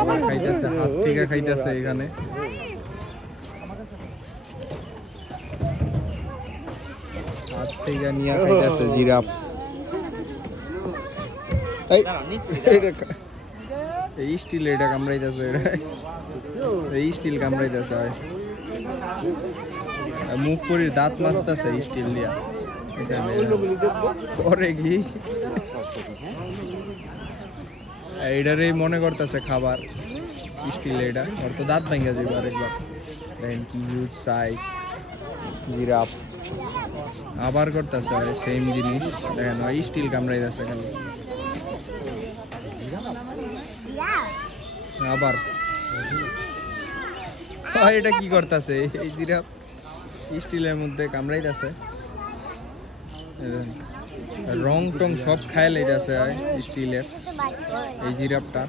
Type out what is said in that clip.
আবার খাইতেছে, হাত থেকে খাইতেছে এখানে। হাত থেকে নিয়ে খাইতেছে জিরাফ। এই স্টিল এটা কামড়াইতেছে, এই স্টিল কামড়াইতেছে। মুখ করে দাঁত মাছতেছে স্টিল দিয়া। পরে কি এইটারে মনে করতেছে খাবার স্টিল। এটা ওর তো দাঁত ভেঙে যাবে আরেকবার। দেখেন কি হিউজ সাইজ জিরাফ। আবার করতেছে সেম জিনিস। দেখেন ওই স্টিল কামড়াইতেছে খালি। আবার এটা কি করতেছে এই জিরাফ? স্টিলের মধ্যে কামড়াইতেছে। রং টং সব খায় লাইতেছে স্টিলের এই জিরাফটা।